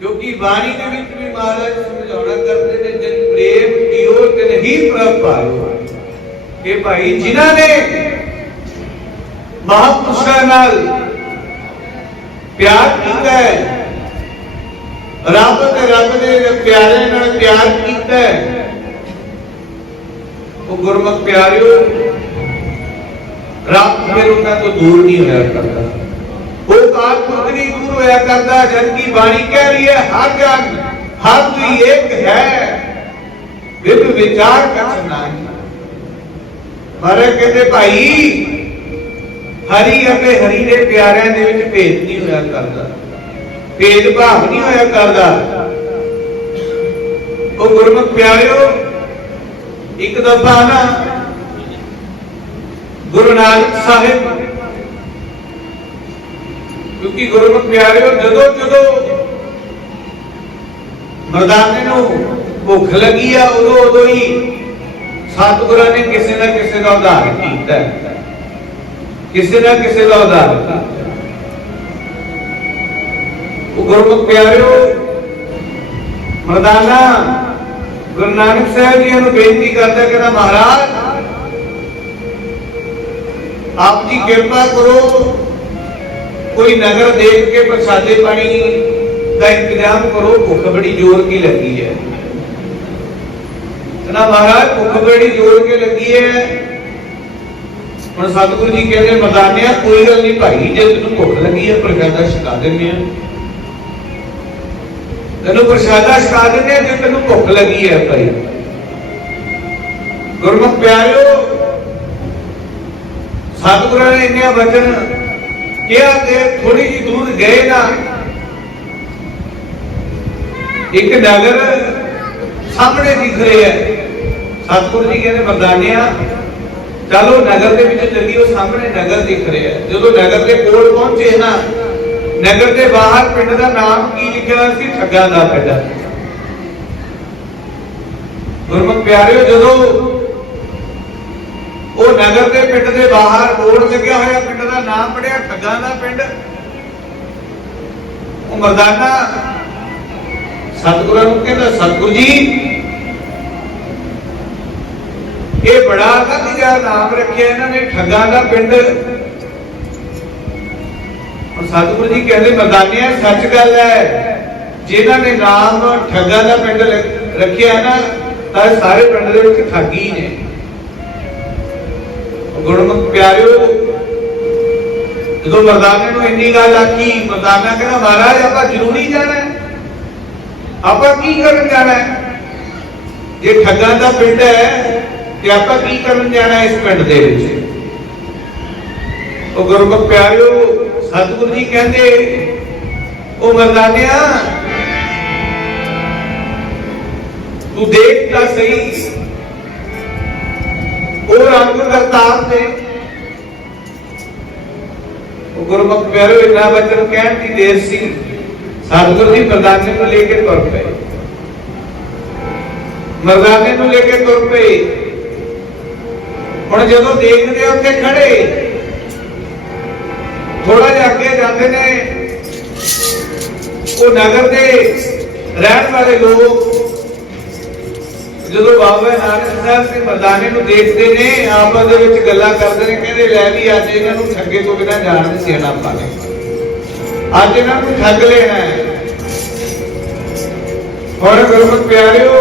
ਕਿਉਂਕਿ ਬਾਣੀ ਦੇ ਵਿੱਚ ਵੀ ਮਹਾਰਾਜ ਸਮਝਾਉਣਾ ਕਰਦੇ ਨੇ ਜਨ ਪ੍ਰੇਮ ਕੀਓ ਤਿਨ ਹੀ ਪ੍ਰਭ ਪਾਇਓ ਕਿ ਭਾਈ ਜਿਨ੍ਹਾਂ ਨੇ ਮਹਾਪੁਰਸ਼ਾਂ ਨਾਲ ਪਿਆਰ ਕੀਤਾ ਹੈ ਰੱਬ ਤੇ ਰੱਬ ਦੇ ਪਿਆਰੇ ਨਾਲ ਪਿਆਰ ਕੀਤਾ ਹੈ ਉਹ ਗੁਰਮੁਖ ਪਿਆਰਿਓ ਰੱਬ ਫਿਰ ਉਹਨਾਂ ਤੋਂ ਦੂਰ ਨਹੀਂ ਹੋਇਆ ਕਰਦਾ ਉਹ ਕਾਲ ਪੁਰਖ ਨਹੀਂ ਦੂਰ ਕਰਦਾ, ਜਨ ਕੀ ਬਾਣੀ ਕਹਿ ਰਹੀ ਹੈ, ਹਰ ਜਨ, ਹਰ ਕੋਈ ਇੱਕ ਹੈ। ਵਿਭ ਵਿਚਾਰ ਕਛ ਨਹੀਂ। ਕਹਿੰਦੇ ਭਾਈ, ਹਰੀ ਅਤੇ ਹਰੀ ਦੇ ਪਿਆਰਿਆਂ ਦੇ ਵਿੱਚ ਭੇਦ ਨਹੀਂ ਹੋਇਆ ਕਰਦਾ। ਭੇਦ ਭਾਵ ਨਹੀਂ ਹੋਇਆ ਕਰਦਾ। ਉਹ ਗੁਰਮੁਖ ਪਿਆਰਿਓ, ਇੱਕ ਦਫਾ ਨਾ ਗੁਰੂ ਨਾਨਕ ਸਾਹਿਬ ਕਿਉਂਕਿ ਗੁਰਮੁਖ ਪਿਆਰਿਓ, ਜਦੋਂ ਜਦੋਂ ਮਰਦਾਨੇ ਨੂੰ ਭੁੱਖ ਲੱਗੀ ਆ, ਉਦੋਂ ਉਦੋਂ ਹੀ ਸਤਿਗੁਰਾਂ ਨੇ ਕਿਸੇ ਨਾ ਕਿਸੇ ਦਾ ਉਦਾਹਰਨ ਕੀਤਾ। ਕਿਸੇ ਨਾ ਕਿਸੇ ਦਾ ਉਦਾਹਰਨ ਉਹ ਗੁਰਮੁਖ ਪਿਆਰਿਓ, ਮਰਦਾਨਾ ਗੁਰੂ ਨਾਨਕ ਸਾਹਿਬ ਜੀ ਨੂੰ ਬੇਨਤੀ ਕਰਦਾ ਕਹਿੰਦਾ ਮਹਾਰਾਜ, ਆਪ ਜੀ ਕਿਰਪਾ ਕਰੋ ਕੋਈ ਨਗਰ ਦੇਖ ਕੇ ਪ੍ਰਸਾਦੇ ਪਾਣੀ ਦਾ ਇੰਤਜ਼ਾਮ ਕਰੋ, ਭੁੱਖ ਬੜੀ ਜ਼ੋਰ ਕੀ ਲੱਗੀ ਹੈ। ਨਾ ਮਹਾਰਾਜ, ਭੁੱਖ ਬੜੀ ਜ਼ੋਰ ਕੇ ਲੱਗੀ ਹੈ। ਹੁਣ ਸਤਿਗੁਰੂ ਜੀ ਕਹਿੰਦੇ, ਮਰਦਾਨਿਆ, ਕੋਈ ਗੱਲ ਨਹੀਂ ਭਾਈ, ਜੇ ਤੈਨੂੰ ਭੁੱਖ ਲੱਗੀ ਹੈ, ਪ੍ਰਸ਼ਾਦਾ ਛਕਾ ਦਿੰਦੇ ਆ ਤੈਨੂੰ ਪ੍ਰਸ਼ਾਦਾ ਛਕਾ ਦਿੰਦੇ ਆ ਜੇ ਤੈਨੂੰ ਭੁੱਖ ਲੱਗੀ ਹੈ ਭਾਈ। ਗੁਰਮੁਖ ਪਿਆਰਿਓ, ਸਤਿਗੁਰਾਂ ਨੇ ਇੰਨੇ ਵਚਨ ਕਿਹਾ ਕਿ ਥੋੜੀ ਜਿਹੀ ਦੂਰ ਗਏ ਨਾ। ਇੱਕ ਨਗਰ ਸਾਹਮਣੇ ਦਿਖ ਰਿਹਾ ਹੈ ਸਤਿਗੁਰੂ ਜੀ ਕਹਿੰਦੇ ਮਰਦਾਨਿਆ ਚਲੋ ਨਗਰ ਦੇ ਵਿੱਚ ਚੱਲੀਓ ਸਾਹਮਣੇ ਨਗਰ ਦਿਖ ਰਿਹਾ ਹੈ ਜਦੋਂ ਨਗਰ ਦੇ ਕੋਲ ਪਹੁੰਚੇ ਨਾ, ਨਗਰ ਦੇ ਬਾਹਰ ਪਿੰਡ ਦਾ ਨਾਮ ਕੀ ਲਿਖਿਆ ਹੋਇਆ ਸੀ? ਠੱਗਾ ਦਾ ਪਿੰਡ। ਗੁਰਮੁਖ ਪਿਆਰਿਓ, ਜਦੋਂ ਉਹ ਨਗਰ ਦੇ ਪਿੰਡ ਦੇ ਬਾਹਰ ਬੋਰਡ ਲੱਗਿਆ ਹੋਇਆ ਨਾਮ ਪੜਿਆ, ਠੱਗਾ ਦਾ ਪਿੰਡ। ਉਹ ਮਰਦਾਨਾ। ਸਤਿਗੁਰਾਂ ਨੂੰ ਕਹਿੰਦਾ, ਸਤਿਗੁਰੂ ਜੀ, ਇਹ ਬੜਾ ਵਧੀਆ ਨਾਮ ਰੱਖਿਆ ਇਹਨਾਂ ਨੇ, ਠੱਗਾ ਦਾ ਪਿੰਡ। ਹੁਣ ਸਤਿਗੁਰੂ ਜੀ ਕਹਿੰਦੇ ਮਰਦਾਨਿਆ ਸੱਚ ਗੱਲ ਹੈ। ਜਿਨ੍ਹਾਂ ਨੇ ਨਾਮ ਠੱਗਾਂ ਦਾ ਪਿੰਡ ਰੱਖਿਆ ਨਾ, ਤਾਂ ਸਾਰੇ ਪਿੰਡ ਦੇ ਵਿੱਚ ਠੱਗੀ ਨੇ। ਗੁਰਮੁਖ ਪਿਆਰਿਓ ਜਦੋਂ ਮਰਦਾਨੇ ਨੂੰ ਇੰਨੀ ਗੱਲ ਆਖੀ, ਮਰਦਾਨਾ ਕਹਿੰਦਾ, ਮਹਾਰਾਜ, ਆਪਾਂ ਜ਼ਰੂਰੀ ਜਾਣਾ ਆਪਾਂ ਕੀ ਕਰਨ ਜਾਣਾ ਜੇ ਠੱਗਾਂ ਦਾ ਪਿੰਡ ਹੈ, ਤੇ ਆਪਾਂ ਕੀ ਕਰਨ ਜਾਣਾ ਇਸ ਪਿੰਡ ਦੇ ਵਿੱਚ? ਉਹ ਗੁਰਮੁਖ ਪਿਆਰਿਓ, ਸਤਿਗੁਰੂ ਜੀ ਕਹਿੰਦੇ, ਉਹ ਮਰਦਾਨਿਆ, ਤੂੰ ਦੇਖ ਤਾਂ ਸਹੀ। ਉਹ ਰੰਗ ਕਰਤਾਰ ਨੇ ਗੁਰਮੁਖ ਪਿਆਰਿਓ, ਇੰਨਾ ਬਚਨ ਕਹਿਣ ਦੀ ਦੇਰ ਸੀ। ਸਤਿਗੁਰੂ ਜੀ ਮਰਦਾਨੇ ਨੂੰ ਲੈ ਕੇ ਤੁਰ ਪਏ। ਮਰਦਾਨੇ ਨੂੰ ਲੈ ਕੇ ਤੁਰ ਪਏ। ਹੁਣ ਜਦੋਂ ਦੇਖਦੇ ਉੱਥੇ ਖੜੇ ਥੋੜਾ ਜਿਹਾ ਅੱਗੇ ਜਾਂਦੇ ਨੇ। ਉਹ ਨਗਰ ਦੇ ਰਹਿਣ ਵਾਲੇ ਲੋਕ ਜਦੋਂ ਬਾਬਾ ਨਾਨਕ ਸਾਹਿਬ ਦੇ ਮਰਦਾਨੇ ਨੂੰ ਦੇਖਦੇ ਨੇ, ਆਪਸ ਦੇ ਵਿੱਚ ਗੱਲਾਂ ਕਰਦੇ ਨੇ, ਕਹਿੰਦੇ, ਲੈ ਵੀ ਅੱਜ ਇਹਨਾਂ ਨੂੰ ਠੱਗੇ ਤੋਂ ਬਿਨਾਂ ਜਾਣ ਨਹੀਂ ਦੇਣਾ ਆਪਾਂ ਅੱਜ ਇਹਨਾਂ ਨੂੰ ਠੱਗ ਲੈਣਾ ਹੈ। ਹੁਣ ਗੁਰਮਤ ਪਿਆਰਿਓ